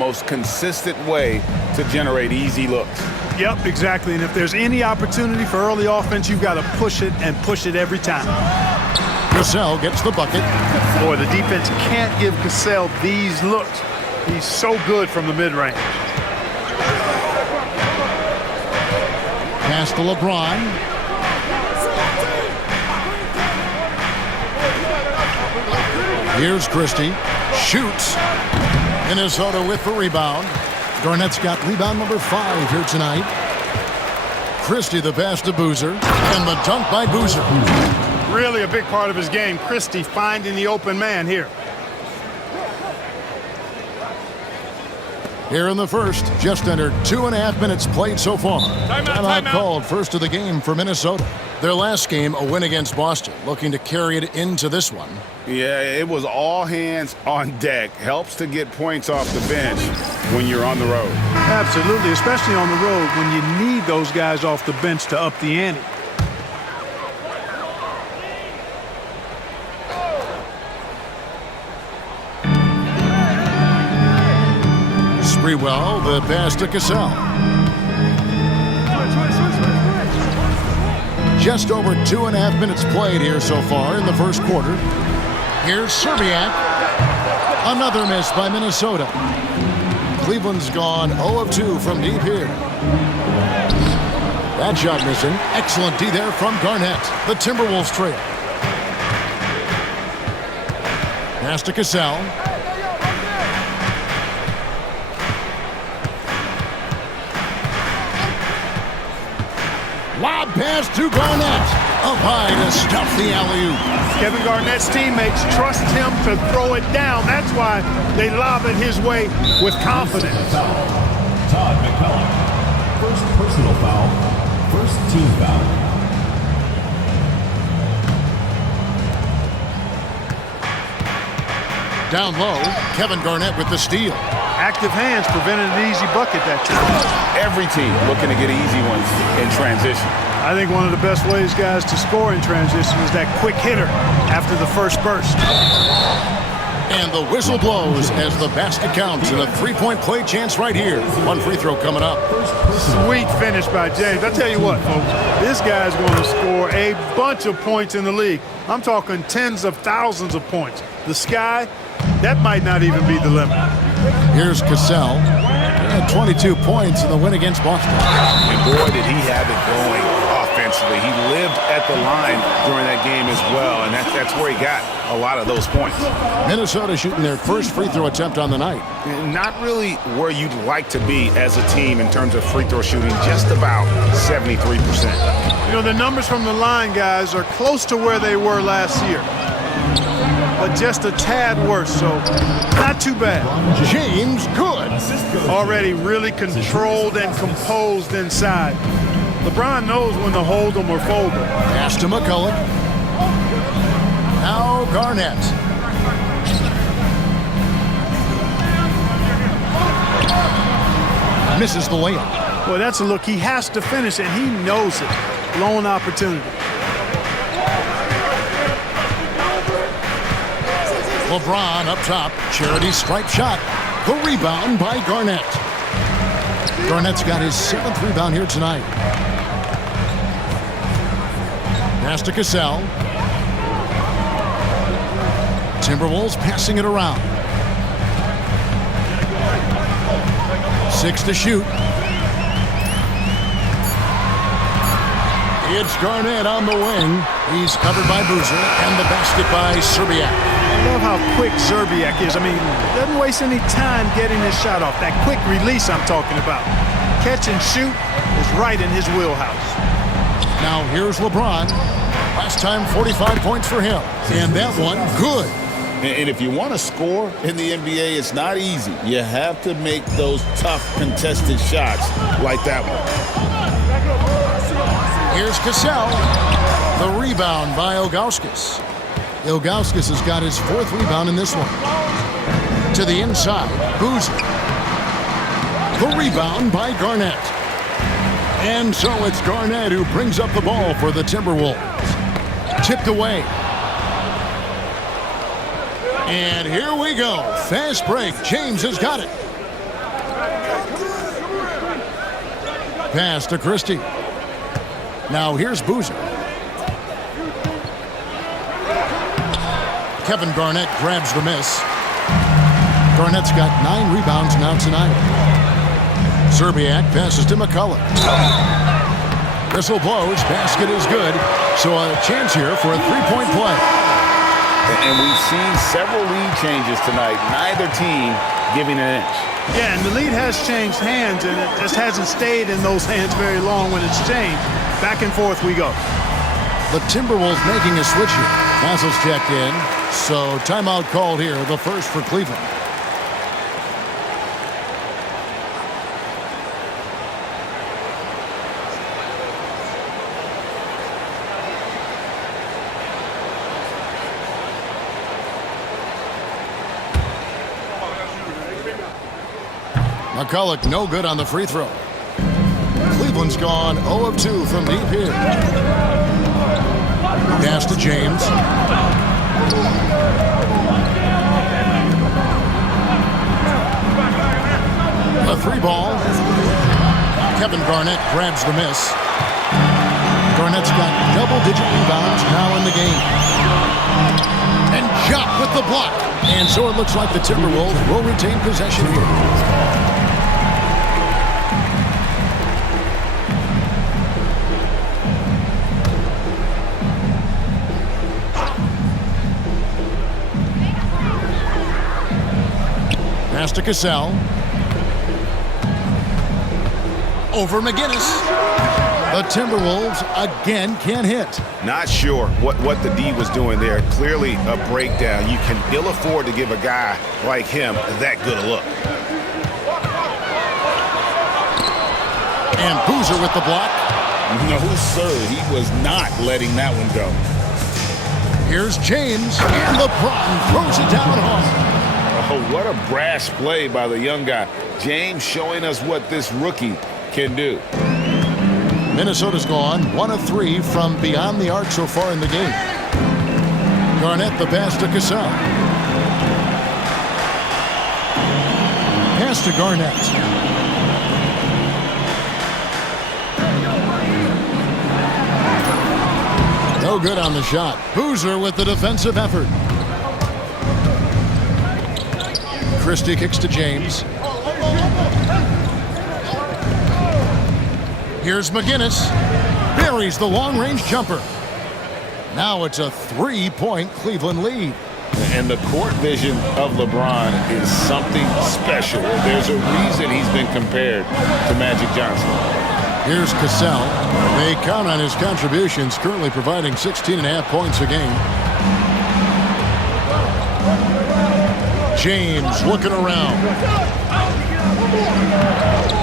most consistent way to generate easy looks. Yep, exactly. And if there's any opportunity for early offense, you've got to push it and push it every time. Cassell gets the bucket. Boy, the defense can't give Cassell these looks. He's so good from the mid-range. Pass to LeBron. Here's Christie. Shoots. Minnesota with the rebound. Garnett's got rebound number 5 here tonight. Christie the pass to Boozer. And the dunk by Boozer. Really a big part of his game. Christie finding the open man here. Here in the first, just under 2.5 minutes played so far. Timeout called, first of the game for Minnesota. Their last game, a win against Boston, looking to carry it into this one. Yeah, it was all hands on deck. Helps to get points off the bench when you're on the road. Absolutely, especially on the road when you need those guys off the bench to up the ante. Sprewell, the pass to Cassell. Just over 2.5 minutes played here so far in the first quarter. Here's Serbiak. Another miss by Minnesota. Cleveland's gone 0 of 2 from deep here. That shot missing. Excellent D there from Garnett. The Timberwolves trail. Pass to Cassell. Lob pass to Garnett. Up high to stuff the alley-oop. Kevin Garnett's teammates trust him to throw it down. That's why they lob it his way with confidence. Todd McCullough. First personal foul. First team foul. Down low, Kevin Garnett with the steal. Active hands prevented an easy bucket that time. Every team looking to get easy ones in transition. I think one of the best ways, guys, to score in transition is that quick hitter after the first burst. And the whistle blows as the basket counts, and a three-point play chance right here. One free throw coming up. Sweet finish by James. I tell you what, folks, this guy's going to score a bunch of points in the league. I'm talking tens of thousands of points. The sky, that might not even be the limit. Here's Cassell. Had 22 points in the win against Boston. And boy, did he have it going offensively. He lived at the line during that game as well, and that's where he got a lot of those points. Minnesota shooting their first free throw attempt on the night. Not really where you'd like to be as a team in terms of free throw shooting, just about 73%. You know, the numbers from the line, guys, are close to where they were last year, but just a tad worse, so not too bad. James good. Already really controlled and composed inside. LeBron knows when to hold them or fold them. Pass to McCullough. Now Garnett. Misses the layup. Boy, that's a look he has to finish, and he knows it. Lone opportunity. LeBron up top. Charity stripe shot. The rebound by Garnett. Garnett's got his 7th rebound here tonight. Pass to Cassell. Timberwolves passing it around. 6 to shoot. It's Garnett on the wing. He's covered by Boozer, and the basket by Serbiak. I love how quick Serbiak is. I mean, doesn't waste any time getting his shot off. That quick release I'm talking about. Catch and shoot is right in his wheelhouse. Now here's LeBron. Last time 45 points for him. And that one, good. And if you want to score in the NBA, it's not easy. You have to make those tough contested shots like that one. Here's Cassell. The rebound by Ilgauskas. Ilgauskas has got his 4th rebound in this one. To the inside, Boozer. The rebound by Garnett. And so it's Garnett who brings up the ball for the Timberwolves. Tipped away. And here we go. Fast break. James has got it. Pass to Christie. Now here's Boozer. Kevin Garnett grabs the miss. Garnett's got 9 rebounds now tonight. Serbiak passes to McCullough. Whistle blows. Basket is good. So a chance here for a three-point play. And we've seen several lead changes tonight. Neither team giving an inch. Yeah, and the lead has changed hands, and it just hasn't stayed in those hands very long when it's changed. Back and forth we go. The Timberwolves making a switch here. Hassel's checked in. So timeout called here, the first for Cleveland. McCullough no good on the free throw. Cleveland's gone 0 of 2 from deep here. Pass to James. A 3-ball. Kevin Garnett grabs the miss. Garnett's got double-digit rebounds now in the game. And Jock with the block. And so it looks like the Timberwolves will retain possession here. Pass to Cassell. Over McGinnis. The Timberwolves again can't hit. Not sure what the D was doing there. Clearly a breakdown. You can ill afford to give a guy like him that good a look. And Boozer with the block. No, sir. He was not letting that one go. Here's James. And LeBron throws it down hard. Oh, what a brash play by the young guy. James showing us what this rookie can do. Minnesota's gone 1 of 3 from beyond the arc so far in the game. Garnett the pass to Cassell. Pass to Garnett. No good on the shot. Boozer with the defensive effort. Christie kicks to James. Here's McGinnis. Buries the long-range jumper. Now it's a 3-point Cleveland lead. And the court vision of LeBron is something special. There's a reason he's been compared to Magic Johnson. Here's Cassell. They count on his contributions, currently providing 16.5 points a game. James looking around.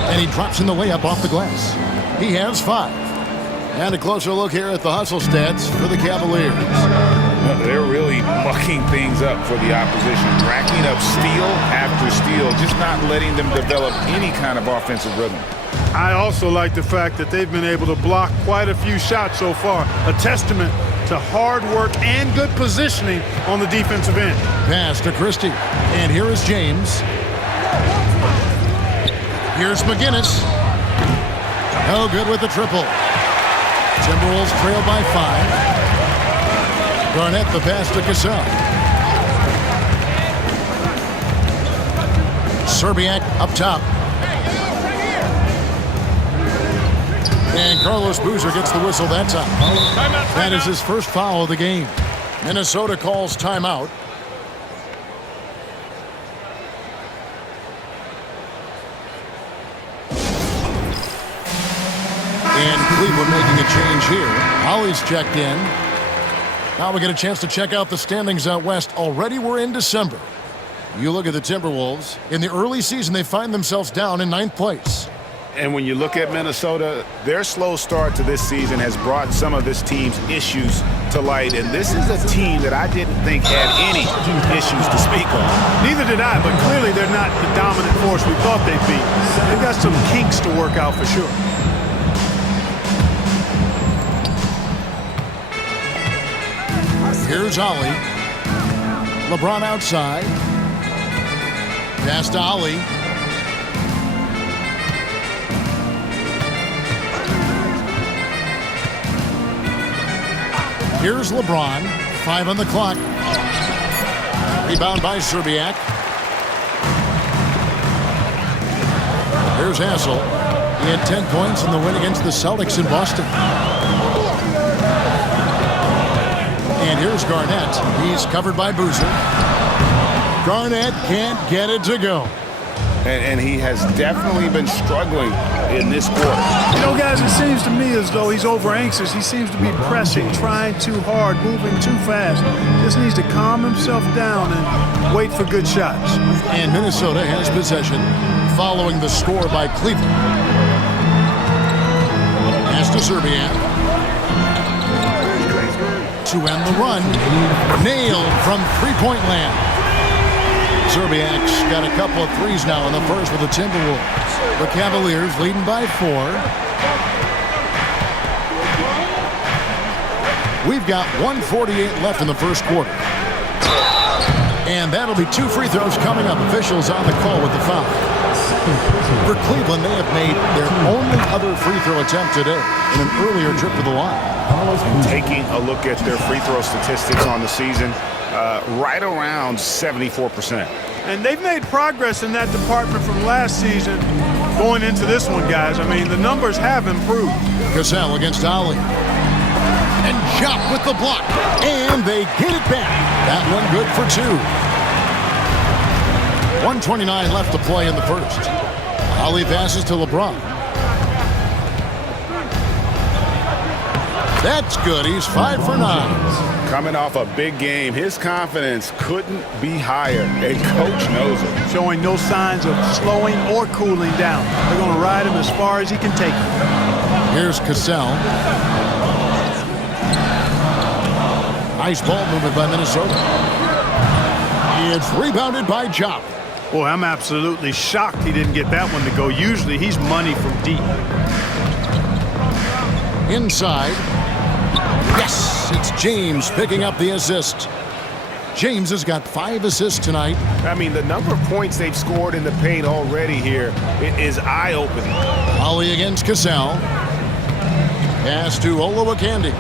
And he drops in the layup off the glass. He has 5. And a closer look here at the hustle stats for the Cavaliers. They're really mucking things up for the opposition, racking up steal after steal, just not letting them develop any kind of offensive rhythm. I also like the fact that they've been able to block quite a few shots so far. A testament to hard work and good positioning on the defensive end. Pass to Christie. And here is James. Here's McGinnis. No good with the triple. Timberwolves trail by 5. Garnett the pass to Cassell. Serbiak up top. And Carlos Boozer gets the whistle that time. That is his first foul of the game. Minnesota calls timeout. And Cleveland making a change here. Holly's checked in. Now we get a chance to check out the standings out west. Already we're in December. You look at the Timberwolves. In the early season, they find themselves down in 9th place. And when you look at Minnesota, their slow start to this season has brought some of this team's issues to light. And this is a team that I didn't think had any issues to speak of. Neither did I, but clearly they're not the dominant force we thought they'd be. They've got some kinks to work out for sure. Here's Ollie. LeBron outside. Pass to Ollie. Here's LeBron. 5 on the clock. Rebound by Serbiak. Here's Hassel. He had 10 points in the win against the Celtics in Boston. And here's Garnett. He's covered by Boozer. Garnett can't get it to go. And he has definitely been struggling in this quarter. You know, guys, it seems to me as though he's over anxious. He seems to be pressing, trying too hard, moving too fast. Just needs to calm himself down and wait for good shots. And Minnesota has possession following the score by Cleveland. Pass to Serbiak. To end the run. Nailed from three-point land. Serbiak's got a couple of threes now in the first with the Timberwolves. The Cavaliers leading by 4. We've got 1:48 left in the first quarter. And that'll be 2 free throws coming up. Officials on the call with the foul. For Cleveland, they have made their only other free throw attempt today in an earlier trip to the line. Taking a look at their free throw statistics on the season, right around 74%. And they've made progress in that department from last season going into this one, guys. I mean, the numbers have improved. Cassell against Ali. And Jop with the block. And they get it back. That one good for 2. 1:29 left to play in the first. Ali passes to LeBron. That's good. He's 5 for 9. Coming off a big game, his confidence couldn't be higher, and coach knows it. Showing no signs of slowing or cooling down. They're going to ride him as far as he can take him. Here's Cassell. Nice ball movement by Minnesota. It's rebounded by Jop. Boy, I'm absolutely shocked he didn't get that one to go. Usually he's money from deep. Inside. Yes, it's James picking up the assist. James has got 5 assists tonight. I mean, the number of points they've scored in the paint already here is eye-opening. Ali against Cassell. Pass to Olowokandi.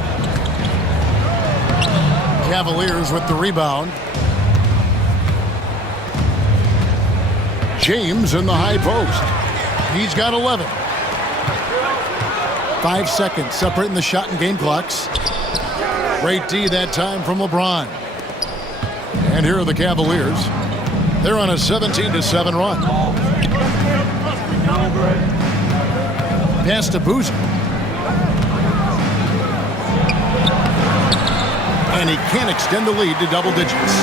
Cavaliers with the rebound. James in the high post. He's got 11. 5 seconds separating the shot and game clocks. Great D that time from LeBron. And here are the Cavaliers. They're on a 17-7 run. Pass to Boozer. And he can't extend the lead to double digits.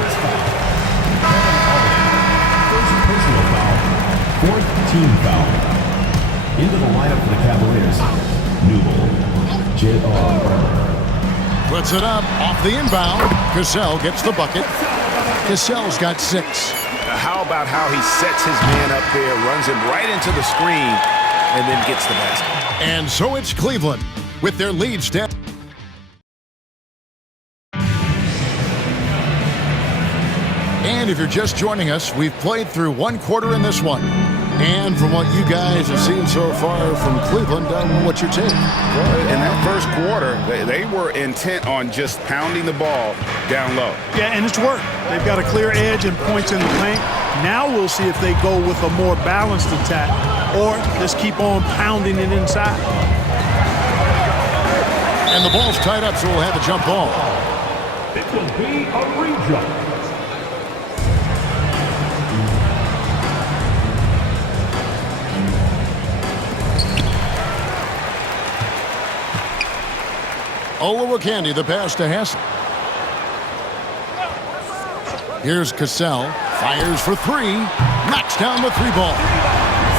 First personal foul. 4th team foul. Into the lineup for the Cavaliers. Newell. J.R. Puts it up off the inbound. Cassell gets the bucket. Cassell's got 6. How about how he sets his man up there, runs him right into the screen, and then gets the basket. And so it's Cleveland with their lead step. And if you're just joining us, we've played through 1 quarter in this one. And from what you guys have seen so far from Cleveland, what's your take? Well, in that first quarter, they were intent on just pounding the ball down low. Yeah, and it's worked. They've got a clear edge and points in the paint. Now we'll see if they go with a more balanced attack or just keep on pounding it inside. And the ball's tied up, so we'll have a jump ball. It will be a re-jump. Olowokandi, the pass to Hassel. Here's Cassell. Fires for 3. Knocks down the 3 ball.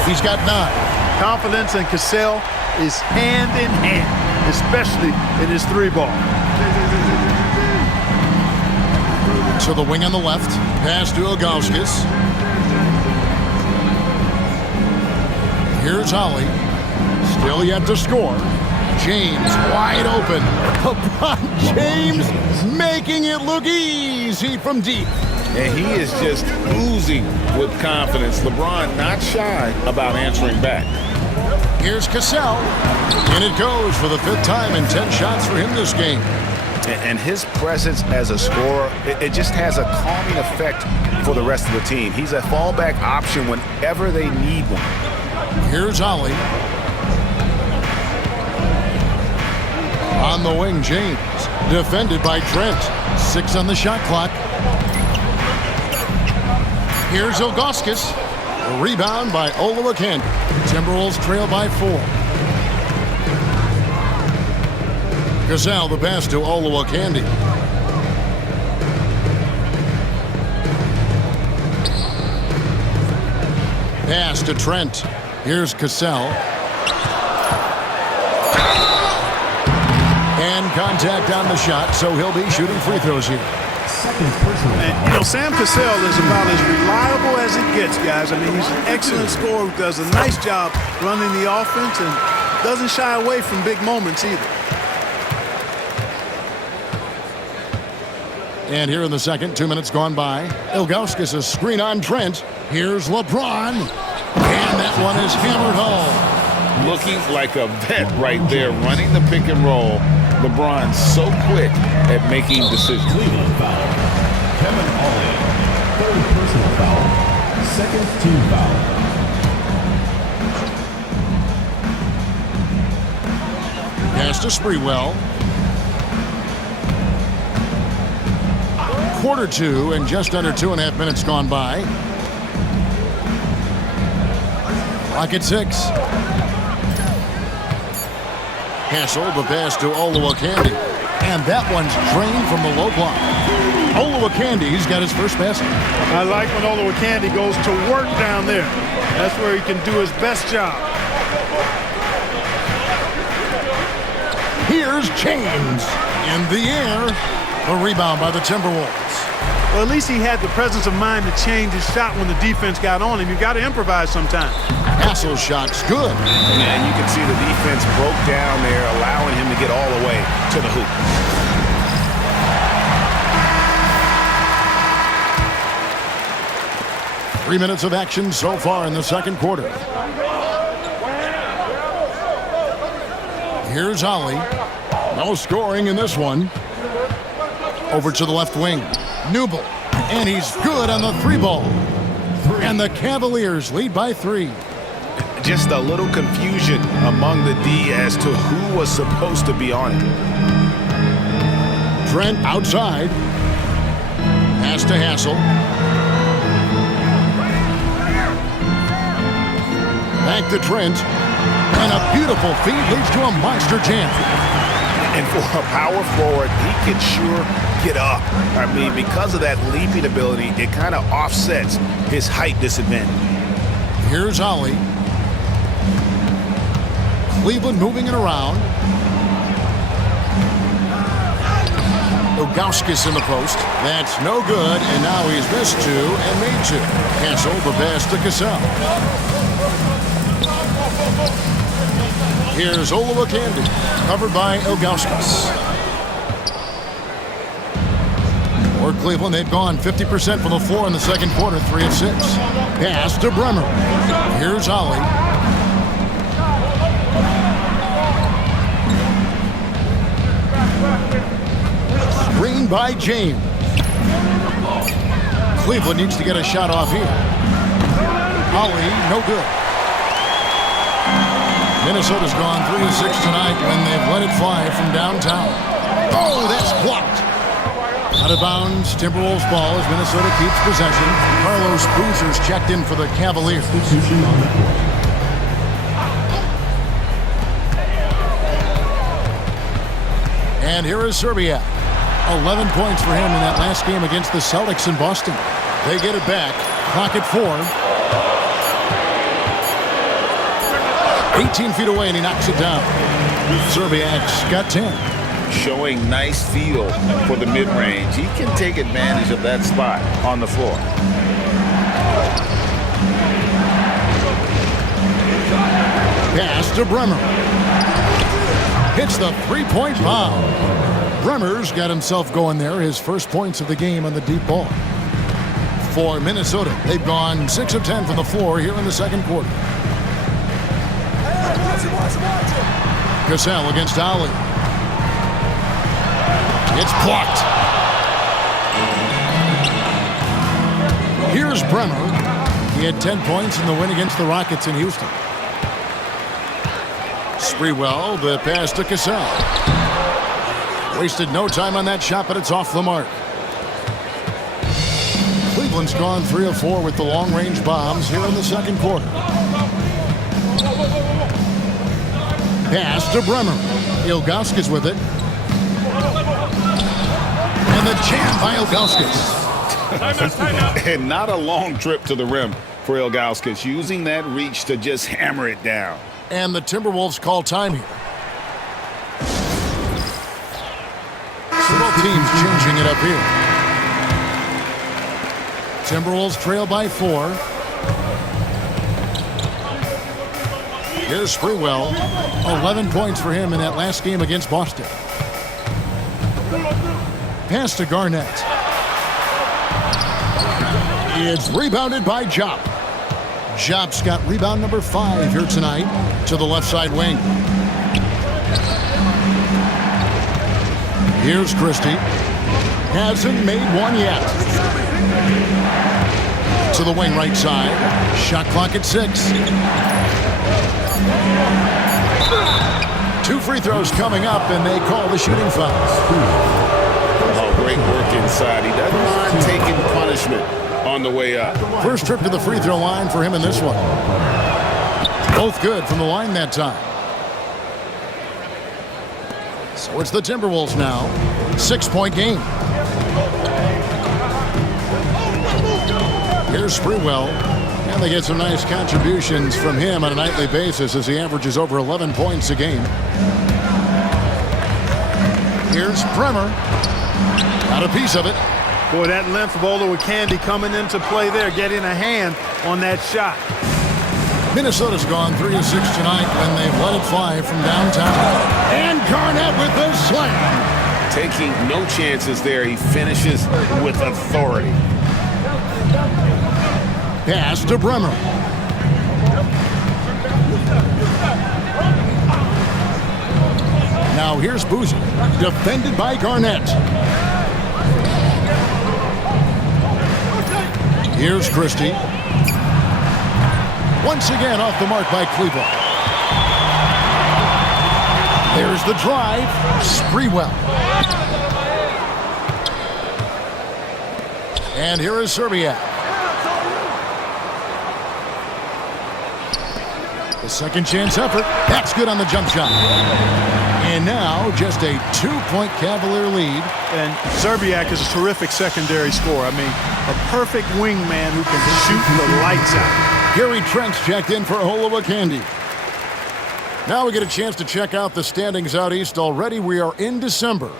He's got 9. Confidence in Cassell is hand in hand, especially in his 3 ball. To the wing on the left. Pass to Ilgauskas. Here's Ali. Still yet to score. James wide open. LeBron James making it look easy from deep. And he is just oozing with confidence. LeBron not shy about answering back. Here's Cassell. And it goes for the 5th time and 10 shots for him this game. And his presence as a scorer, it just has a calming effect for the rest of the team. He's a fallback option whenever they need one. Here's Ollie. On the wing, James. Defended by Trent. 6 on the shot clock. Here's Ilgauskas. A rebound by Olowokandi. Timberwolves trail by 4. Cassell the pass to Olowokandi. Pass to Trent. Here's Cassell. And contact on the shot, so he'll be shooting free throws here. Second personal And, foul. you know, Sam Cassell is about as reliable as it gets, guys. I mean, he's an excellent scorer, does a nice job running the offense, and doesn't shy away from big moments either. And here in the second, 2 minutes gone by. Ilgauskas a screen on Trent. Here's LeBron. And that one is hammered home. Looking like a vet right there, running the pick and roll. LeBron so quick at making decisions. Cleveland foul. Kevin Ollie. Third personal foul. Second team foul. Pass to Sprewell. Quarter 2 and just under 2.5 minutes gone by. Clock at 6. Hassel, the pass to Olowokandi. And that one's drained from the low block. Olowokandi's got his first basket. I like when Olowokandi goes to work down there. That's where he can do his best job. Here's James in the air. The rebound by the Timberwolves. Well, at least he had the presence of mind to change his shot when the defense got on him. You've got to improvise sometimes. Hassel's shot's good. And you can see the defense broke down there, allowing him to get all the way to the hoop. Three minutes of action so far in the second quarter. Here's Ollie. No scoring in this one. Over to the left wing. Newble. And he's good on the 3-ball. And the Cavaliers lead by 3. Just a little confusion among the D as to who was supposed to be on it. Trent outside. Pass to Hassel. Back to Trent. And a beautiful feed leads to a monster jam. And for a power forward, he can sure get up. I mean, because of that leaping ability, it kind of offsets his height disadvantage. Here's Ollie. Cleveland moving it around. Ilgauskas in the post. That's no good, and now he's missed 2 and made 2. Cancel the pass to Cassell. Here's Olowokandi, covered by Ilgauskas. For Cleveland, they've gone 50% from the floor in the second quarter, 3 of 6. Pass to Bremer. Here's Ollie. Screen by James. Cleveland needs to get a shot off here. Ollie, no good. Minnesota's gone 3 of 6 tonight when they've let it fly from downtown. Oh, that's blocked. Out of bounds, Timberwolves ball as Minnesota keeps possession. Carlos Boozer's checked in for the Cavaliers. Substitution on the court. And here is Serbia. 11 points for him in that last game against the Celtics in Boston. They get it back. Clock at 4. 18 feet away, and he knocks it down. Serbiak's got 10. Showing nice feel for the mid-range. He can take advantage of that spot on the floor. Pass to Bremer. Hits the three-point bomb. Bremer's got himself going there. His first points of the game on the deep ball. For Minnesota, they've gone 6 of 10 from the floor here in the second quarter. Cassell against Ali. It's blocked. Here's Bremer. He had 10 points in the win against the Rockets in Houston. Sprewell, the pass to Cassell. Wasted no time on that shot, but it's off the mark. Cleveland's gone 3 of 4 with the long-range bombs here in the second quarter. Pass to Bremer. Ilgauskas with it. And the jam by Ilgauskas. And not a long trip to the rim for Ilgauskas, using that reach to just hammer it down. And the Timberwolves call time here. So both teams changing it up here. Timberwolves trail by 4. Here's Sprewell. 11 points for him in that last game against Boston. Pass to Garnett. It's rebounded by Jop. Jop's got rebound number 5 here tonight to the left side wing. Here's Christie. Hasn't made one yet. To the wing right side. Shot clock at 6. 2 free throws coming up, and they call the shooting fouls. Oh, great work inside. He doesn't mind taking punishment on the way up. First trip to the free throw line for him in this one. Both good from the line that time. So it's the Timberwolves now. 6-point game. Here's Sprewell. And they get some nice contributions from him on a nightly basis as he averages over 11 points a game. Here's Bremer. Got a piece of it. Boy, that length of Olowokandi coming into play there, getting a hand on that shot. Minnesota's gone 3 of 6 tonight when they've let it fly from downtown. And Garnett with the slam. Taking no chances there. He finishes with authority. Pass to Bremer. Now here's Boozer, defended by Garnett. Here's Christie. Once again off the mark by Cleveland. There's the drive. Sprewell. And here is Serbiak. The second chance effort. That's good on the jump shot. And now just a 2-point Cavalier lead. And Serbiak is a terrific secondary scorer. I mean, a perfect wingman who can shoot the lights out. Gary Trent's checked in for Olowokandi. Now we get a chance to check out the standings out east already. We are in December.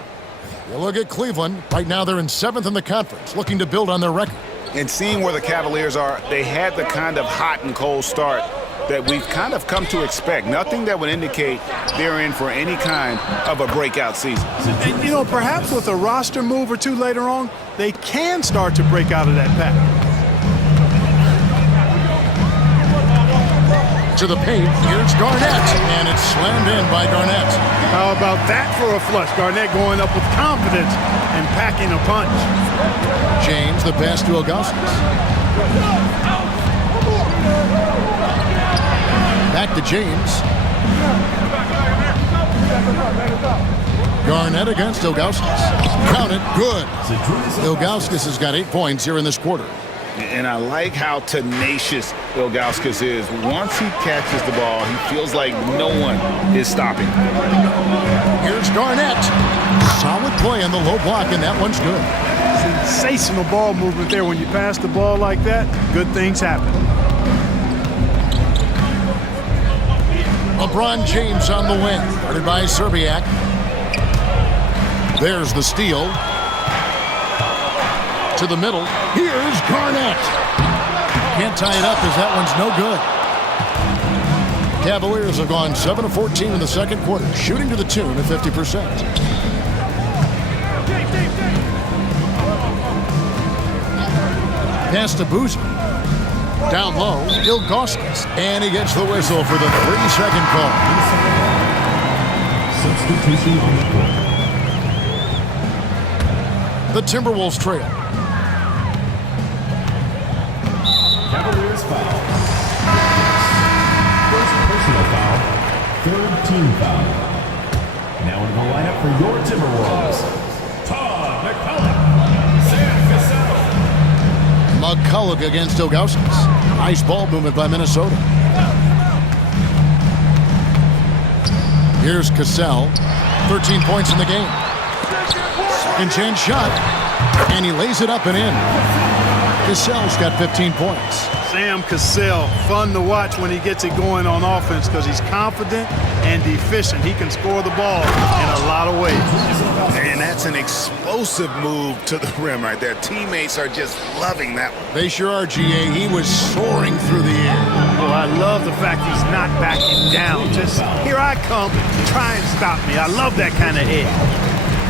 You look at Cleveland. Right now they're in 7th in the conference, looking to build on their record. And seeing where the Cavaliers are, they had the kind of hot and cold start that we've kind of come to expect. Nothing that would indicate they're in for any kind of a breakout season. And, you know, perhaps with a roster move or two later on, they can start to break out of that pack. To the paint, here's Garnett, and it's slammed in by Garnett. How about that for a flush? Garnett going up with confidence and packing a punch. James, the pass to Ilgauskas. Back to James. Garnett against Ilgauskas. Count it, good. Ilgauskas has got 8 points here in this quarter. And I like how tenacious Ilgauskas is. Once he catches the ball, he feels like no one is stopping. Here's Garnett. Solid play on the low block, and that one's good. Sensational ball movement there. When you pass the ball like that, good things happen. LeBron James on the wing, guarded by Serbiak. There's the steal. To the middle. Here's Garnett. Can't tie it up as that one's no good. Cavaliers have gone 7 of 14 in the second quarter, shooting to the tune of 50%. Pass to Boozer. Down low, Ilgauskas. And he gets the whistle for the 3-second call. Substitution on the court. The Timberwolves trail. Cavaliers foul. First personal foul. Third team foul. Now in the lineup for your Timberwolves. Todd McCullough. Sam Cassell. McCullough against Ilgauskas. Nice ball movement by Minnesota. Here's Cassell. 13 points in the game. Second chance shot. And he lays it up and in. Cassell's got 15 points. Sam Cassell, fun to watch when he gets it going on offense because he's confident and efficient. He can score the ball in a lot of ways. And that's an explosive move to the rim right there. Teammates are just loving that one. They sure are, GA. He was soaring through the air. Oh, I love the fact he's not backing down. Just, here I come, try and stop me. I love that kind of edge.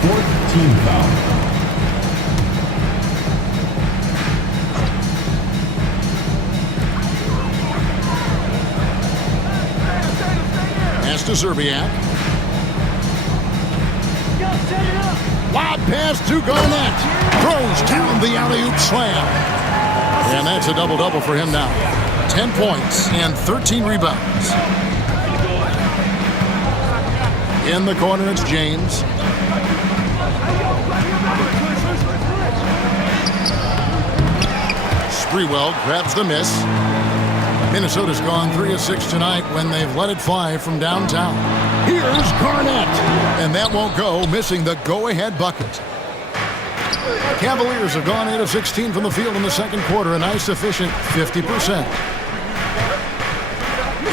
Fourth team foul. To Zerbiak. Wide pass to Garnett. Throws down the alley-oop slam. And that's a double-double for him now. 10 points and 13 rebounds. In the corner, it's James. Sprewell grabs the miss. Minnesota's gone 3 of 6 tonight when they've let it fly from downtown. Here's Garnett. And that won't go, missing the go-ahead bucket. Cavaliers have gone 8 of 16 from the field in the second quarter, a nice efficient 50%.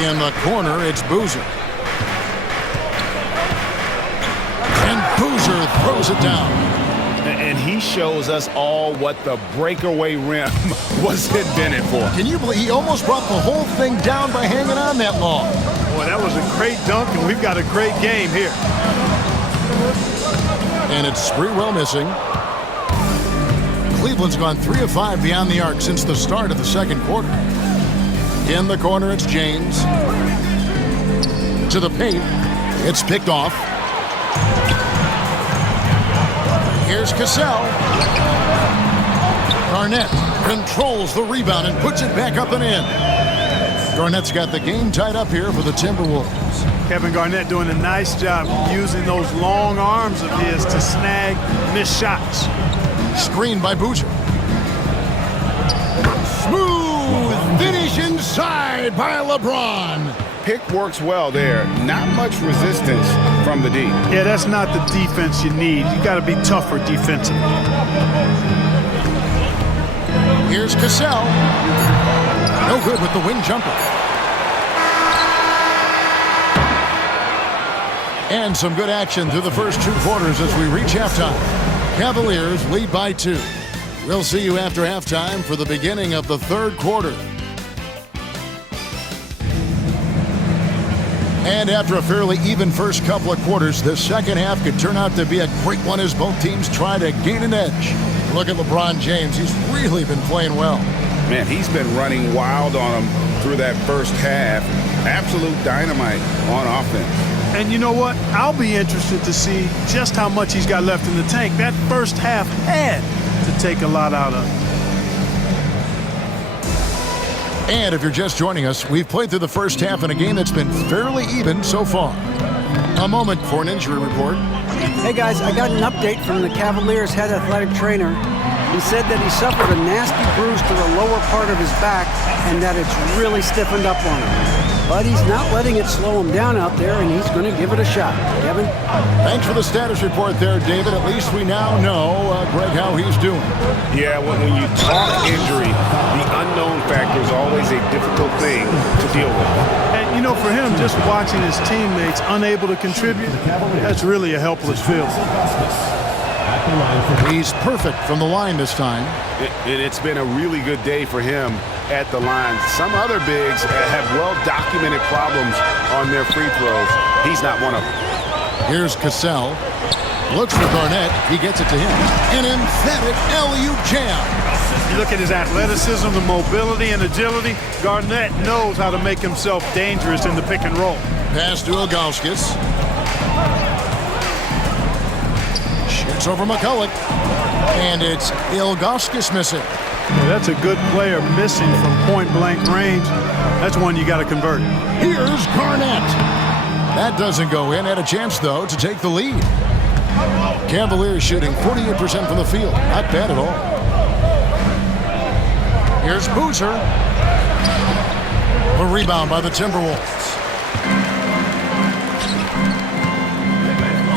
In the corner, it's Boozer. And Boozer throws it down. And he shows us all what the breakaway rim was invented for. Can you believe he almost brought the whole thing down by hanging on that long? Boy, that was a great dunk, and we've got a great game here. And it's Sprewell missing. Cleveland's gone 3 of 5 beyond the arc since the start of the second quarter. In the corner, it's James. To the paint. It's picked off. Here's Cassell. Garnett controls the rebound and puts it back up and in. Garnett's got the game tied up here for the Timberwolves. Kevin Garnett doing a nice job using those long arms of his to snag missed shots. Screened by Boozer. Smooth finish inside by LeBron. Pick works well there. Not much resistance from the D. Yeah, that's not the defense you need. You got to be tougher defensively. Here's Cassell. No good with the wing jumper. And some good action through the first 2 quarters as we reach halftime. Cavaliers lead by 2. We'll see you after halftime for the beginning of the third quarter. And after a fairly even first couple of quarters, the second half could turn out to be a great one as both teams try to gain an edge. Look at LeBron James. He's really been playing well. Man, he's been running wild on them through that first half. Absolute dynamite on offense. And you know what? I'll be interested to see just how much he's got left in the tank. That first half had to take a lot out of him. And if you're just joining us, we've played through the first half in a game that's been fairly even so far. A moment for an injury report. Hey guys, I got an update from the Cavaliers head athletic trainer. He said that he suffered a nasty bruise to the lower part of his back and that it's really stiffened up on him. But he's not letting it slow him down out there, and he's going to give it a shot. Kevin? Thanks for the status report there, David. At least we now know, Greg, how he's doing. Yeah, when you talk injury, the unknown factor is always a difficult thing to deal with. And, you know, for him, just watching his teammates unable to contribute, that's really a helpless feeling. He's perfect from the line this time. And it's been a really good day for him at the line. Some other bigs have well-documented problems on their free throws. He's not one of them. Here's Cassell. Looks for Garnett. He gets it to him. An emphatic alley-oop jam. You look at his athleticism, the mobility, and agility. Garnett knows how to make himself dangerous in the pick and roll. Pass to Ilgauskas. Shoots over McCulloch. And it's Ilgauskas missing. Yeah, that's a good player missing from point-blank range. That's one you got to convert. Here's Garnett. That doesn't go in. Had a chance, though, to take the lead. Cavaliers shooting 48% from the field. Not bad at all. Here's Boozer. A rebound by the Timberwolves.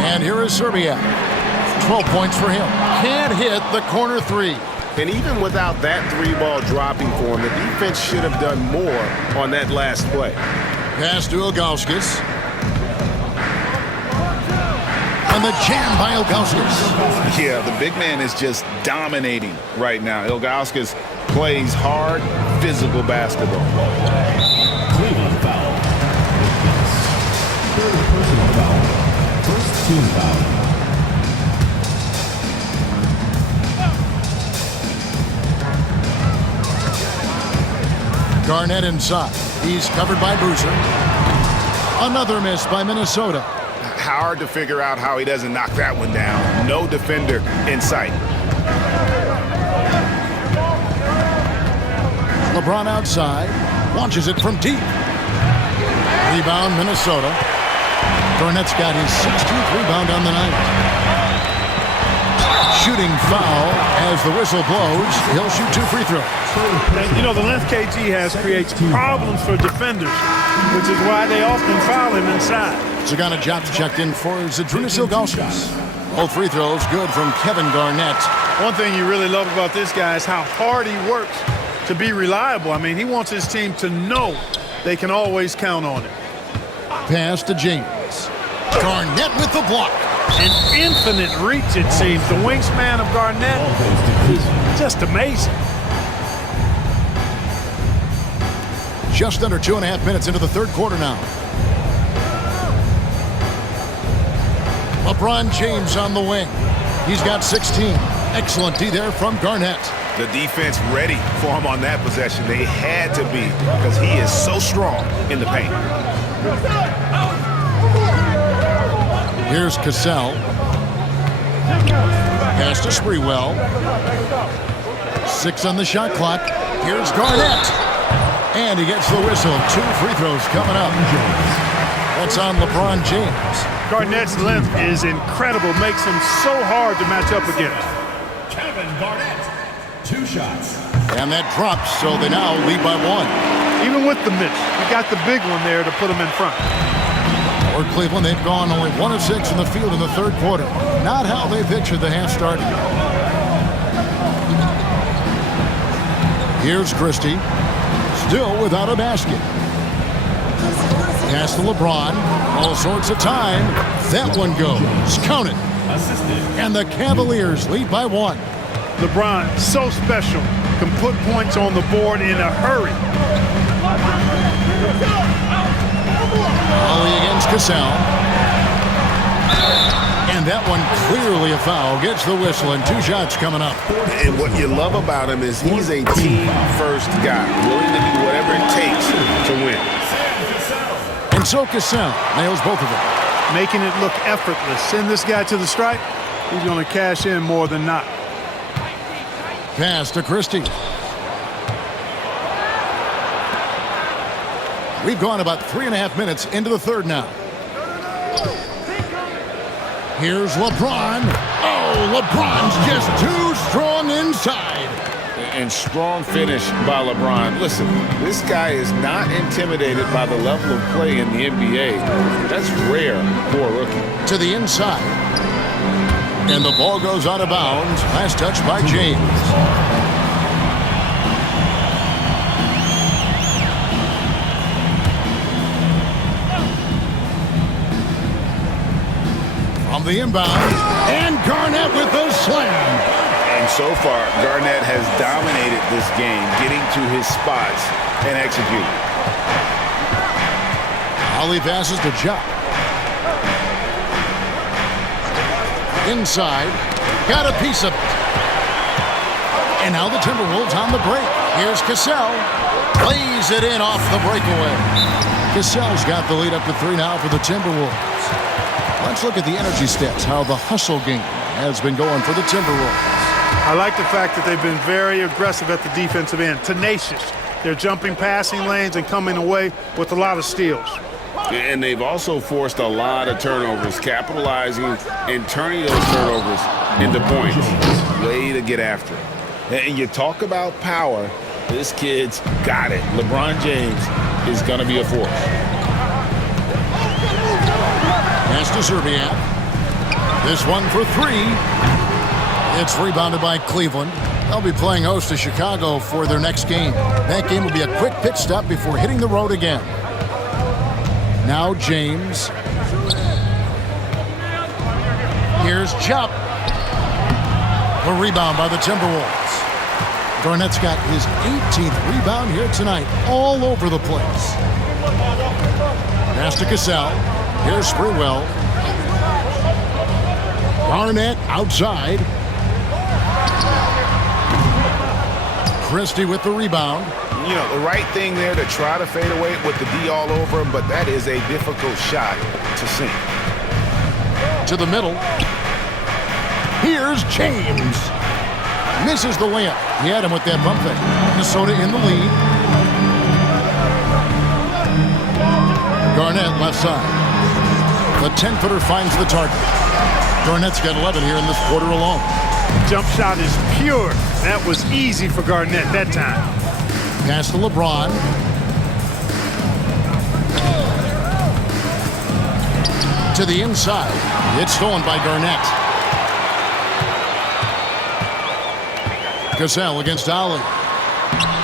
And here is Serbia. 12 points for him. Can't hit the corner three. And even without that three-ball dropping for him, the defense should have done more on that last play. Pass to Ilgauskas. And the jam by Ilgauskas. Yeah, the big man is just dominating right now. Ilgauskas plays hard, physical basketball. Cleveland foul. Third personal foul. First team foul. Garnett inside. He's covered by Boozer. Another miss by Minnesota. Hard to figure out how he doesn't knock that one down. No defender in sight. LeBron outside. Launches it from deep. Rebound, Minnesota. Garnett's got his 16th rebound on the night. Shooting foul as the whistle blows. He'll shoot 2 free throws. And, you know, the length KG has creates problems for defenders, which is why they often foul him inside. Zagana Jobs checked in for Zydrunas Ilgauskas. Both free throws good from Kevin Garnett. One thing you really love about this guy is how hard he works to be reliable. I mean, he wants his team to know they can always count on it. Pass to James. Garnett with the block. An infinite reach, it seems. The wingspan of Garnett is just amazing. Just under 2.5 minutes into the third quarter now. LeBron James on the wing. He's got 16. Excellent D there from Garnett. The defense ready for him on that possession. They had to be because he is so strong in the paint. Here's Cassell. Pass to Sprewell. 6 on the shot clock. Here's Garnett. And he gets the whistle. 2 free throws coming up. That's on LeBron James. Garnett's length is incredible. Makes him so hard to match up against. Kevin Garnett. 2 shots. And that drops, so they now lead by 1. Even with the miss, they got the big one there to put him in front. For Cleveland, they've gone only 1 of 6 in the field in the third quarter. Not how they pictured the half starting. Here's Christie. Still without a basket. Pass to LeBron. All sorts of time. That one goes. Count it. And the Cavaliers lead by 1. LeBron, so special. Can put points on the board in a hurry. Ollie against Cassell. And that one clearly a foul. Gets the whistle and 2 shots coming up. And what you love about him is he's a team-first guy, willing to do whatever it takes to win. And so Cassell nails both of them. Making it look effortless. Send this guy to the stripe. He's going to cash in more than not. Pass to Christie. We've gone about 3.5 minutes into the third now. Here's LeBron. Oh, LeBron's just too strong inside. And strong finish by LeBron. Listen, this guy is not intimidated by the level of play in the NBA. That's rare for a rookie. To the inside. And the ball goes out of bounds. Last touch by James. From the inbound. And Garnett with the slam. And so far, Garnett has dominated this game, getting to his spots and executing. Ollie passes to Chuck. Inside. Got a piece of it. And now the Timberwolves on the break. Here's Cassell. Plays it in off the breakaway. Cassell's got the lead up to 3 now for the Timberwolves. Let's look at the energy stats, how the hustle game has been going for the Timberwolves. I like the fact that they've been very aggressive at the defensive end, tenacious. They're jumping passing lanes and coming away with a lot of steals. And they've also forced a lot of turnovers, capitalizing and turning those turnovers into points. Way to get after it. And you talk about power, this kid's got it. LeBron James is going to be a force. Pass to Serbiak. This one for 3. It's rebounded by Cleveland. They'll be playing host to Chicago for their next game. That game will be a quick pit stop before hitting the road again. Now James. Here's Chop. A rebound by the Timberwolves. Garnett's got his 18th rebound here tonight, all over the place. Pass to Cassell. Here's Sprewell. Garnett outside. Christie with the rebound. You know, the right thing there to try to fade away with the D all over him, but that is a difficult shot to sink. To the middle. Here's James. Misses the layup. He had him with that bump fake. Minnesota in the lead. Garnett left side. The 10-footer finds the target. Garnett's got 11 here in this quarter alone. Jump shot is pure. That was easy for Garnett that time. Pass to LeBron. To the inside. It's stolen by Garnett. Cassell against Ali.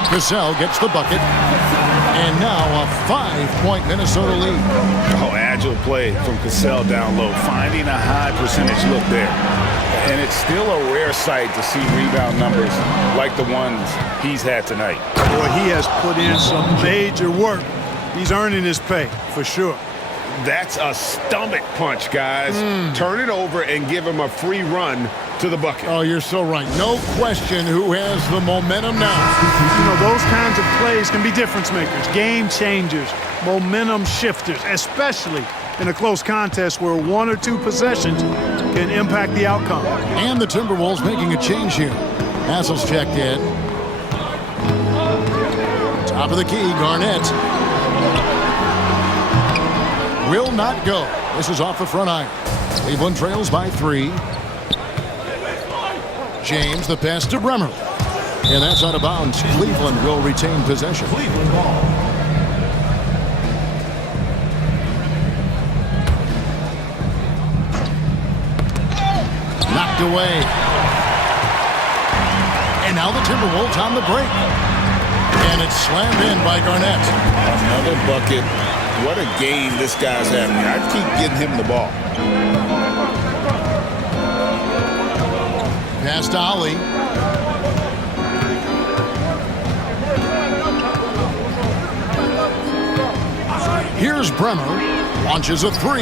Cassell gets the bucket. And now a 5-point Minnesota lead. Oh, agile play from Cassell down low, finding a high percentage look there. And it's still a rare sight to see rebound numbers like the ones he's had tonight. Boy, he has put in some major work. He's earning his pay, for sure. That's a stomach punch, guys. Turn it over and give him a free run to the bucket. Oh, you're so right. No question who has the momentum now. You know, those kinds of plays can be difference makers, game changers, momentum shifters, especially in a close contest where 1 or 2 possessions can impact the outcome. And the Timberwolves making a change here. Hassel's checked in. Top of the key, Garnett. Will not go. This is off the front iron. Cleveland trails by 3. James, the pass to Bremer. And that's out of bounds. Cleveland will retain possession. Cleveland ball. Knocked away. And now the Timberwolves on the break. And it's slammed in by Garnett. Another bucket. What a game this guy's having. I keep getting him the ball. Pass to Ali. Here's Bremer. Launches a 3.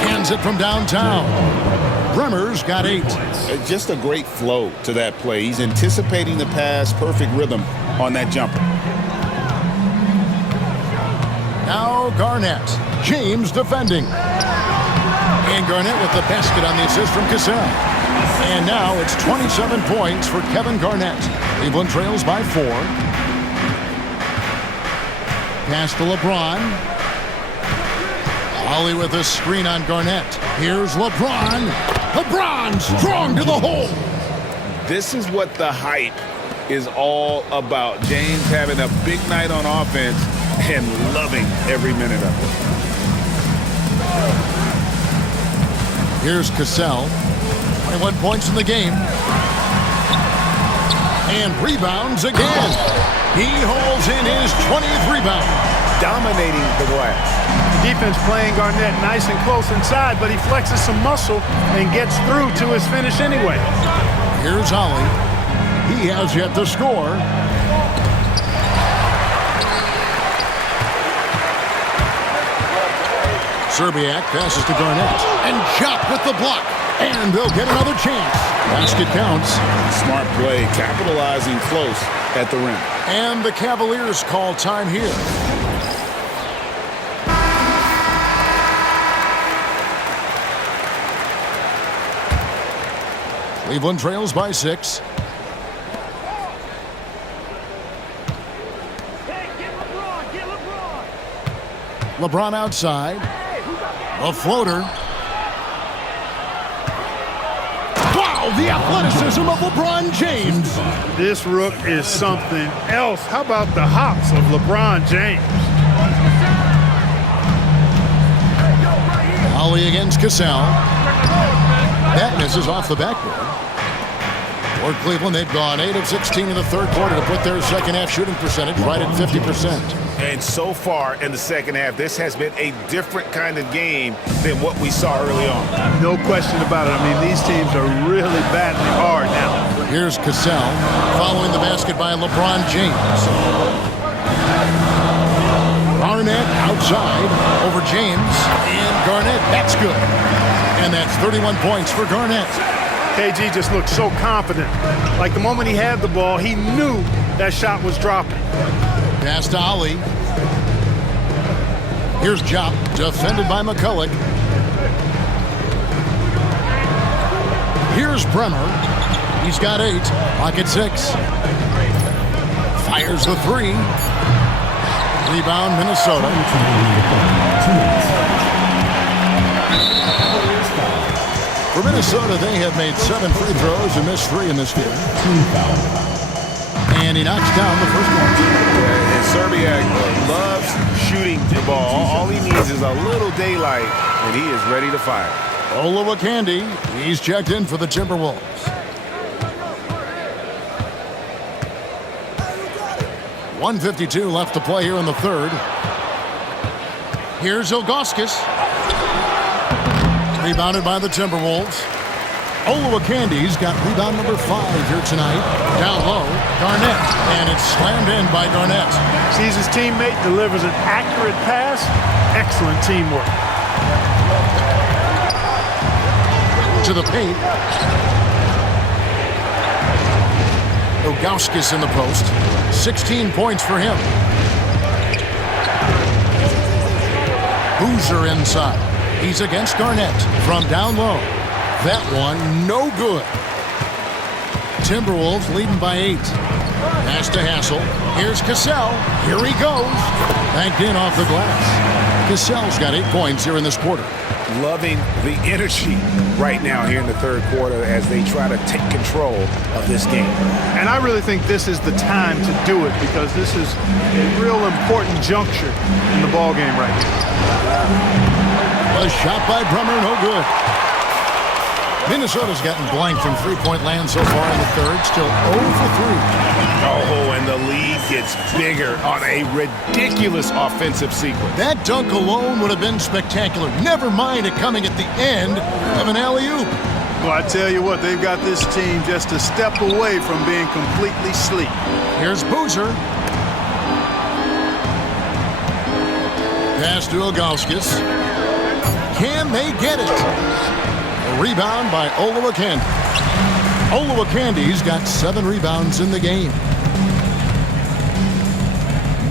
Cans it from downtown. Bremer's got 8. Just a great flow to that play. He's anticipating the pass, perfect rhythm on that jumper. Now Garnett. James defending. And Garnett with the basket on the assist from Cassell. And now it's 27 points for Kevin Garnett. Cleveland trails by 4. Pass to LeBron. Ollie with a screen on Garnett. Here's LeBron. LeBron strong to the hole. This is what the hype is all about. James having a big night on offense and loving every minute of it. Here's Cassell. 21 points in the game. And rebounds again. He holds in his 20th rebound. Dominating the glass. Defense playing Garnett nice and close inside, but he flexes some muscle and gets through to his finish anyway. Here's Ollie. He has yet to score. Serbiak passes to Garnett. And Chop with the block. And they'll get another chance. Basket counts. Smart play, capitalizing close at the rim. And the Cavaliers call time here. Cleveland trails by 6. LeBron outside. A floater. Wow, the athleticism of LeBron James. This rook is something else. How about the hops of LeBron James? Ollie against Cassell. That misses off the backboard. For Cleveland, they've gone 8 of 16 in the third quarter to put their second half shooting percentage right at 50%. And so far in the second half, this has been a different kind of game than what we saw early on. No question about it. I mean, these teams are really battling hard now. Here's Cassell following the basket by LeBron James. Garnett outside over James. And Garnett, that's good. And that's 31 points for Garnett. KG just looked so confident. Like the moment he had the ball, he knew that shot was dropping. Pass to Ollie. Here's Jop, defended by McCulloch. Here's Bremer. He's got 8. Pocket 6. Fires the 3. Rebound, Minnesota. For Minnesota, they have made 7 free throws and missed 3 in this game. And he knocks down the first one. And Serbiak loves shooting the ball. All he needs is a little daylight, and he is ready to fire. Olowokandi, he's checked in for the Timberwolves. 1:52 left to play here in the third. Here's Ilgauskas. Rebounded by the Timberwolves. Olowokandi's got rebound number 5 here tonight. Down low, Garnett. And it's slammed in by Garnett. Sees his teammate, delivers an accurate pass. Excellent teamwork. To the paint. Ilgauskas in the post. 16 points for him. Boozer inside. He's against Garnett from down low. That one, no good. Timberwolves leading by 8. Pass to Hassel. Here's Cassell. Here he goes. Banked in off the glass. Cassell's got 8 points here in this quarter. Loving the energy right now here in the third quarter as they try to take control of this game. And I really think this is the time to do it because this is a real important juncture in the ball game right now. A shot by Bremer, no good. Minnesota's gotten blank from three-point land so far in the third. Still 0 for 3. Oh, and the lead gets bigger on a ridiculous offensive sequence. That dunk alone would have been spectacular. Never mind it coming at the end of an alley-oop. Well, I tell you what, they've got this team just a step away from being completely asleep. Here's Boozer. Pass to Ilgauskas. Can they get it? A rebound by Olowokandi. Olowokandi's got 7 rebounds in the game.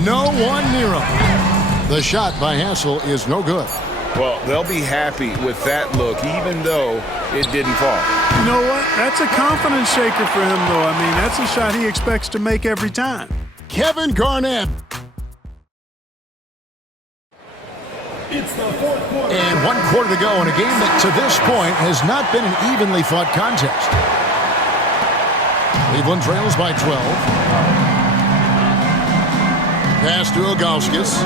No one near him. The shot by Hassel is no good. Well, they'll be happy with that look, even though it didn't fall. You know what? That's a confidence shaker for him, though. I mean, that's a shot he expects to make every time. Kevin Garnett. It's the fourth quarter. And 1 quarter to go in a game that to this point has not been an evenly fought contest. Cleveland trails by 12. Pass to Ilgauskas.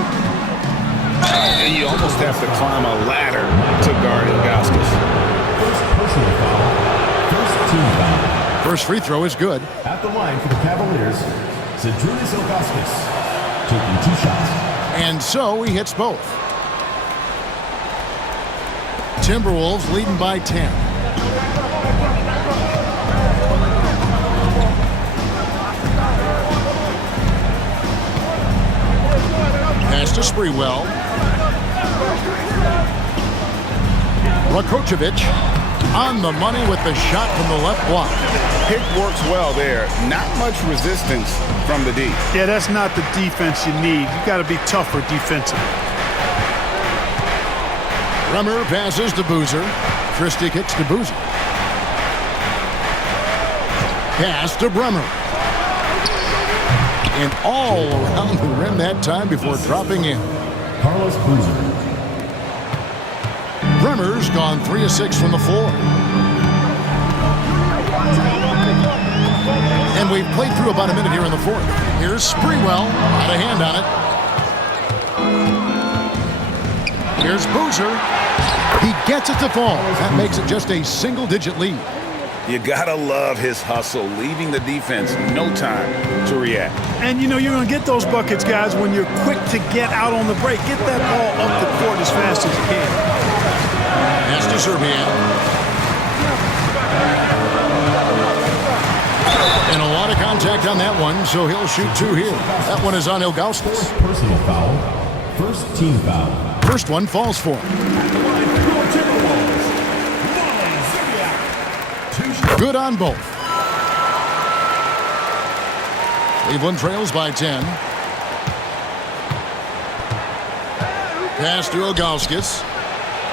And you almost have to climb a ladder to guard Ilgauskas. First personal foul. First team foul. First free throw is good. At the line for the Cavaliers, Zydrunas Ilgauskas taking 2 shots. And so he hits both. Timberwolves leading by 10. Pass to Sprewell. Rakocevic. On the money with the shot from the left block. Pick works well there. Not much resistance from the D. Yeah, that's not the defense you need. You got to be tougher defensively. Bremer passes to Boozer. Christie kicks to Boozer. Pass to Bremer. And all around the rim that time before dropping in. Carlos Boozer. Bremer's gone 3 of 6 from the floor. And we've played through about a minute here in the fourth. Here's Sprewell. Got a hand on it. Here's Boozer. He gets it to fall. That makes it just a single-digit lead. You gotta love his hustle, leaving the defense no time to react. And you know you're going to get those buckets, guys, when you're quick to get out on the break. Get that ball up the court as fast as you can. Pass to Serbian. And a lot of contact on that one, so he'll shoot 2 here. That one is on Ilgauskas. Personal foul. First team foul. First one falls for him. Good on both. Cleveland trails by 10. Pass to Ilgauskas.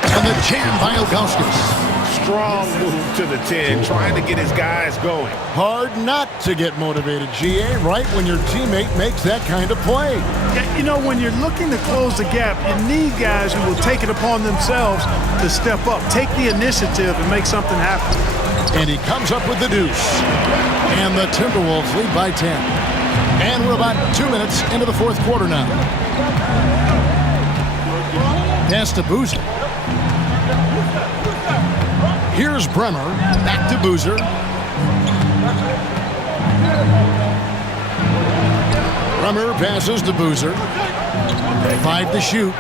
And the jam by Ilgauskas. Strong move to the 10, trying to get his guys going. Hard not to get motivated, GA, right when your teammate makes that kind of play. Yeah, you know, when you're looking to close the gap, you need guys who will take it upon themselves to step up, take the initiative, and make something happen. And he comes up with the deuce. And the Timberwolves lead by 10. And we're about 2 minutes into the fourth quarter now. Pass to Boozer. Here's Bremer. Back to Boozer. Bremer passes to Boozer. 5 to shoot.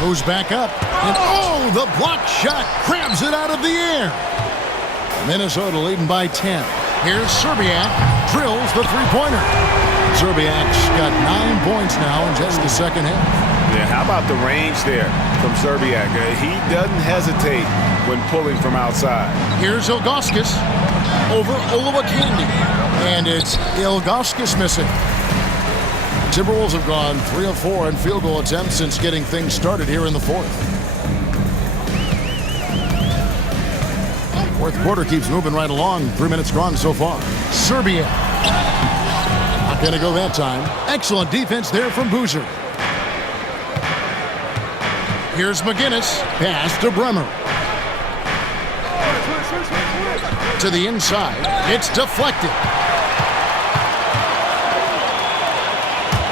Goes back up. And oh, the block shot grabs it out of the air. Minnesota leading by 10. Here's Serbiak. Drills the three-pointer. Serbiak's got 9 points now in just the second half. Yeah, how about the range there from Serbiak? He doesn't hesitate when pulling from outside. Here's Ilgauskas over Olowokandi. And it's Ilgauskas missing. Timberwolves have gone 3 of 4 in field goal attempts since getting things started here in the fourth. Fourth quarter keeps moving right along. 3 minutes gone so far. Serbia. Not going to go that time. Excellent defense there from Boozer. Here's McGinnis. Pass to Bremer. To the inside. It's deflected.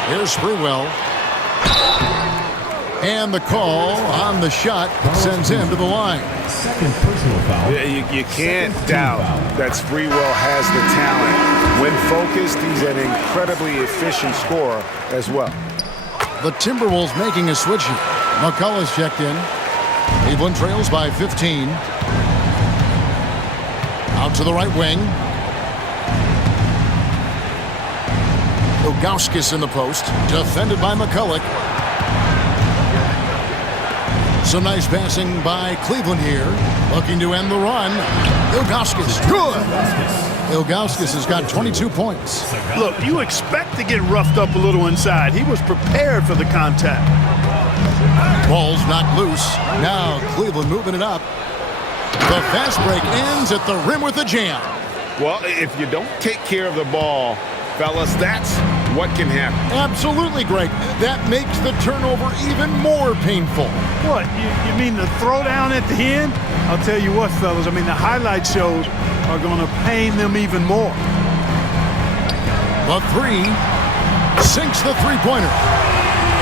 Here's Sprewell. And the call on the shot sends him to the line. Second personal foul. Yeah, you can't doubt that Sprewell has the talent. When focused, he's an incredibly efficient scorer as well. The Timberwolves making a switch here. McCullough's checked in. Cleveland trails by 15. Out to the right wing. Ilgauskas in the post. Defended by McCullough. Some nice passing by Cleveland here. Looking to end the run. Ilgauskas. Good. Ilgauskas has got 22 points. Look, you expect to get roughed up a little inside. He was prepared for the contact. Ball's knocked loose. Now Cleveland moving it up. The fast break ends at the rim with a jam. Well, if you don't take care of the ball, fellas, that's what can happen. Absolutely, Greg. That makes the turnover even more painful. What, you mean the throwdown at the end? I'll tell you what, fellas, I mean, the highlight shows are going to pain them even more. The three sinks the three-pointer.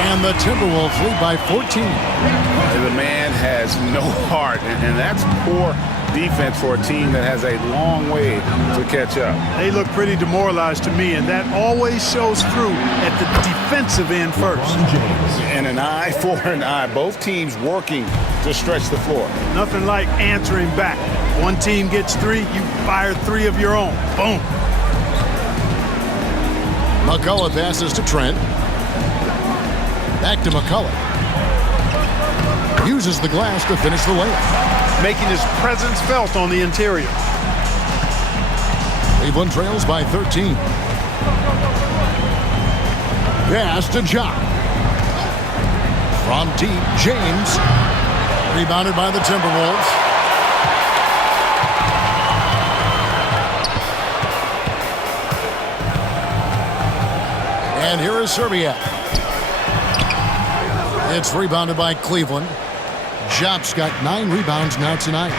And the Timberwolves lead by 14. The man has no heart, and that's poor defense for a team that has a long way to catch up. They look pretty demoralized to me, and that always shows through at the defensive end first. And an eye for an eye. Both teams working to stretch the floor. Nothing like answering back. One team gets 3, you fire 3 of your own. Boom. McCullough passes to Trent. Back to McCullough. uses the glass to finish the layup. Making his presence felt on the interior. Cleveland trails by 13. Pass to Jock. From deep, James. Rebounded by the Timberwolves. And here is Serbiak. It's rebounded by Cleveland. Jop's got 9 rebounds now tonight.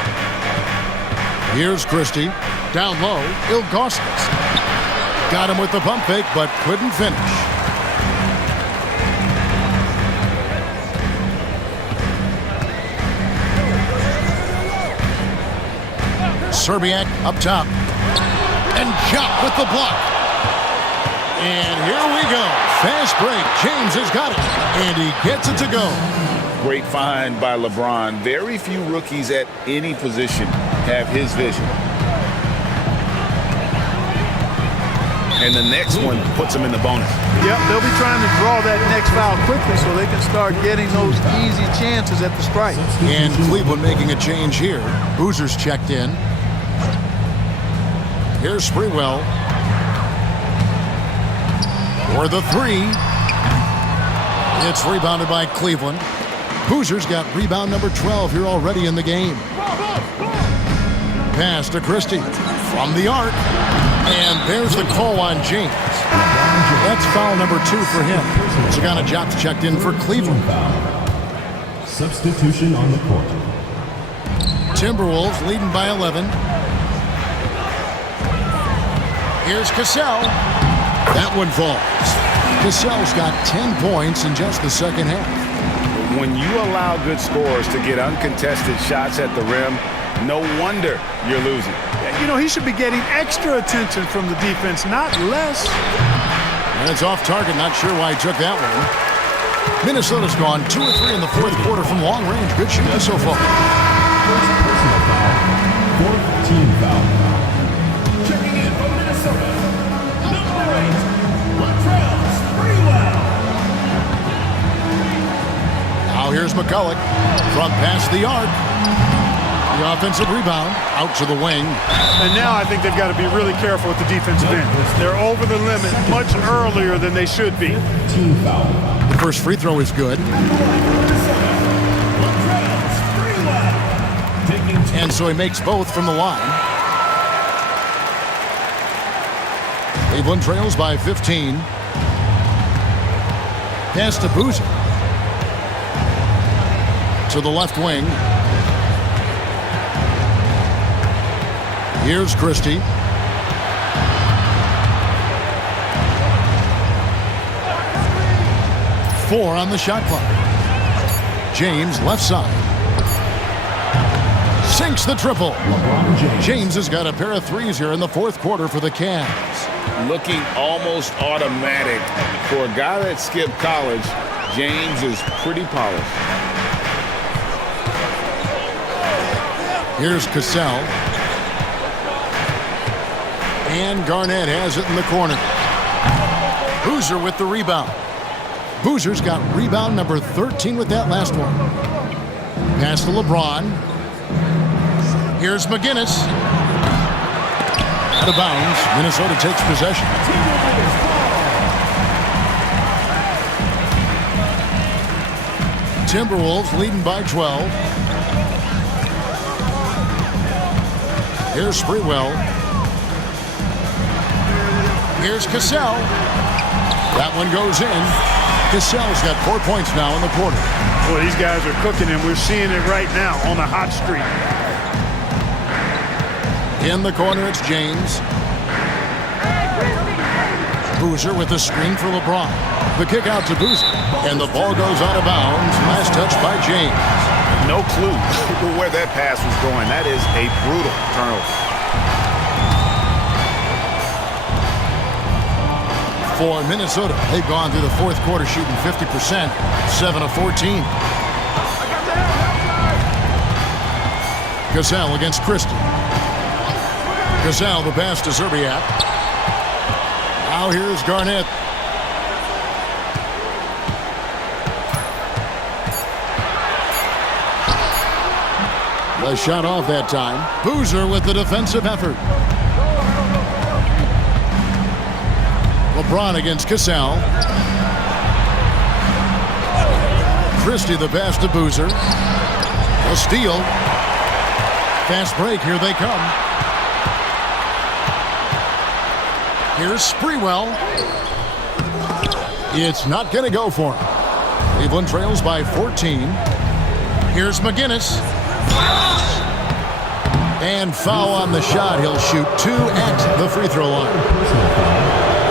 Here's Christie. Down low, Ilgauskas. Got him with the pump fake, but couldn't finish. Serbiak up top. And Jop with the block. And here we go. Fast break. James has got it. And he gets it to go. Great find by LeBron. Very few rookies at any position have his vision. And the next one puts him in the bonus. Yep, they'll be trying to draw that next foul quickly so they can start getting those easy chances at the strike. And Cleveland making a change here. Boozer's checked in. Here's Sprewell. For the 3. It's rebounded by Cleveland. Boozer's got rebound number 12 here already in the game. Pass to Christie from the arc. And there's the call on James. That's foul number 2 for him. Sagana Jop's checked in for Cleveland. Substitution on the court. Timberwolves leading by 11. Here's Cassell. That one falls. Cassell's got 10 points in just the second half. When you allow good scorers to get uncontested shots at the rim, no wonder you're losing. You know, he should be getting extra attention from the defense, not less. And it's off target. Not sure why he took that one. Minnesota's gone 2 or 3 in the fourth quarter from long range. Good shooting so far. Personal foul. 4th team foul. Checking in from Minnesota. Number 8, Latrell Sprewell. Now here's McCulloch from past the arc. The offensive rebound out to the wing. And now I think they've got to be really careful with the defensive end. They're over the limit much earlier than they should be. Team foul. The first free throw is good. And so he makes both from the line. Cleveland trails by 15. Pass to Boozer. To the left wing. Here's Christie. Four on the shot clock. James left side. Sinks the triple. James has got a pair of threes here in the fourth quarter for the Cavs. Looking almost automatic. For a guy that skipped college, James is pretty polished. Here's Cassell. And Garnett has it in the corner. Boozer with the rebound. Boozer's got rebound number 13 with that last one. Pass to LeBron. Here's McGinnis. Out of bounds. Minnesota takes possession. Timberwolves leading by 12. Here's Sprewell. Here's Cassell. That one goes in. Cassell's got 4 points now in the quarter. Boy, these guys are cooking, and we're seeing it right now on a hot streak. In the corner, it's James. Boozer with the screen for LeBron. The kick out to Boozer. And the ball goes out of bounds. Last touch by James. No clue where that pass was going. That is a brutal turnover. For Minnesota, they've gone through the fourth quarter shooting 50%, 7 of 14. Cassell against Christie. Cassell, the pass to Serbiak. Now here's Garnett. The shot off that time. Boozer with the defensive effort. LeBron against Cassell. Christie the pass to Boozer. A steal. Fast break. Here they come. Here's Sprewell. It's not going to go for him. Cleveland trails by 14. Here's McGinnis. And foul on the shot. He'll shoot 2 at the free throw line.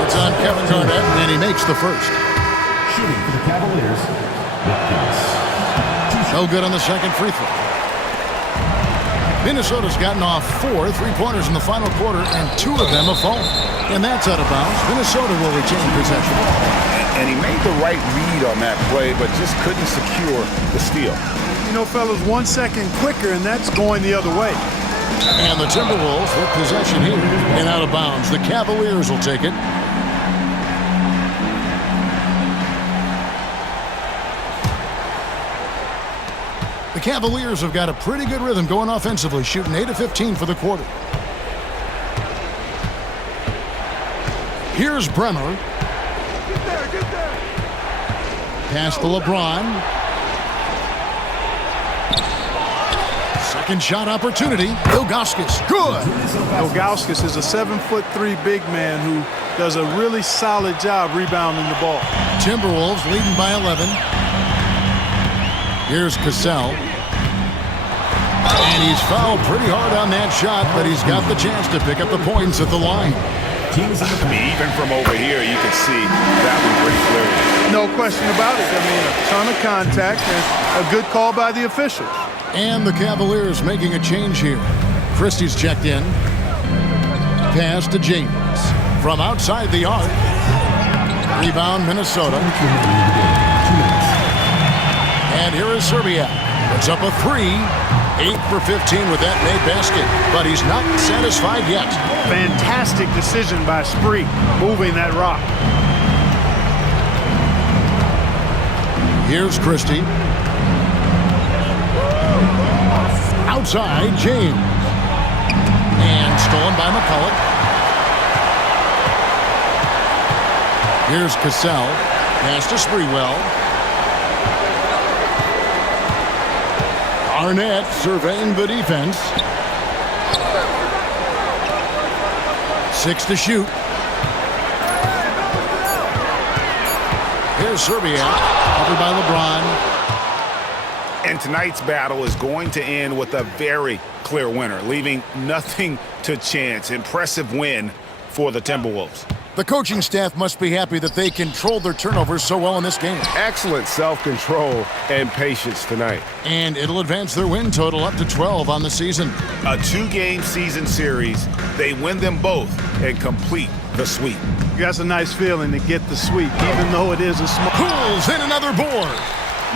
It's on Kevin Garnett, and he makes the first. Shooting for the Cavaliers. No good on the second free throw. Minnesota's gotten off 4 3-pointers in the final quarter, and 2 of them have fallen. And that's out of bounds. Minnesota will retain possession. And he made the right read on that play, but just couldn't secure the steal. You know, fellas, 1 second quicker, and that's going the other way. And the Timberwolves with possession here. And out of bounds. The Cavaliers will take it. The Cavaliers have got a pretty good rhythm going offensively, shooting 8 of 15 for the quarter. Here's Bremer. Get there. Pass to LeBron. Second shot opportunity. Ilgauskas, good. Ilgauskas is a 7'3" big man who does a really solid job rebounding the ball. Timberwolves leading by 11. Here's Cassell. And he's fouled pretty hard on that shot, but he's got the chance to pick up the points at the line. Even from over here, you can see that one pretty clearly. No question about it. I mean, a ton of contact and a good call by the officials. And the Cavaliers making a change here. Christie's checked in. Pass to James. From outside the arc. Rebound, Minnesota. And here is Serbia. Puts up a 3. 8 for 15 with that made basket. But he's not satisfied yet. Fantastic decision by Spree, moving that rock. Here's Christie. Outside, James. And stolen by McCullough. Here's Cassell. Pass to Sprewell. Arnett surveying the defense. 6 to shoot. Here's Serbia, covered by LeBron. And tonight's battle is going to end with a very clear winner, leaving nothing to chance. Impressive win for the Timberwolves. The coaching staff must be happy that they controlled their turnovers so well in this game. Excellent self-control and patience tonight. And it'll advance their win total up to 12 on the season. A 2-game season series. They win them both and complete the sweep. That's a nice feeling to get the sweep, even though it is a small. Pulls in another board.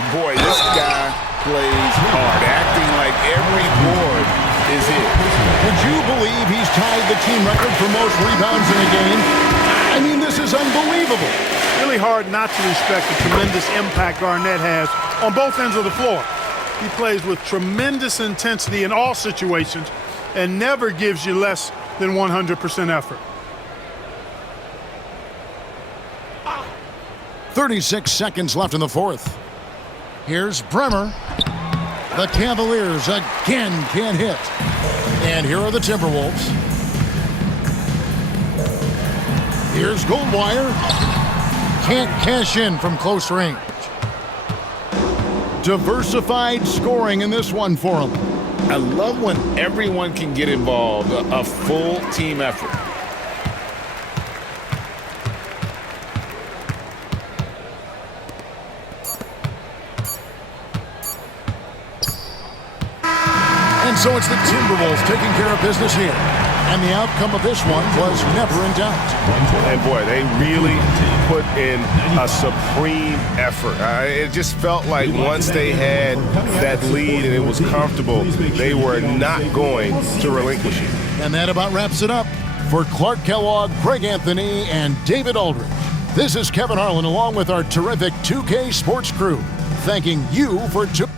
Boy, this guy plays hard, acting like every board is his. Would you believe he's tied the team record for most rebounds in a game? I mean, this is unbelievable. Really hard not to respect the tremendous impact Garnett has on both ends of the floor. He plays with tremendous intensity in all situations and never gives you less than 100% effort. 36 seconds left in the fourth. Here's Bremer. The Cavaliers again can't hit. And here are the Timberwolves. Here's Goldwire. Can't cash in from close range. Diversified scoring in this one for him. I love when everyone can get involved, a full team effort. And so it's the Timberwolves taking care of business here. And the outcome of this one was never in doubt. And boy, they really put in a supreme effort. It just felt like once they had that lead and it was comfortable, they were not going to relinquish it. And that about wraps it up. For Clark Kellogg, Greg Anthony, and David Aldridge, this is Kevin Harlan along with our terrific 2K Sports crew, thanking you for tuning in.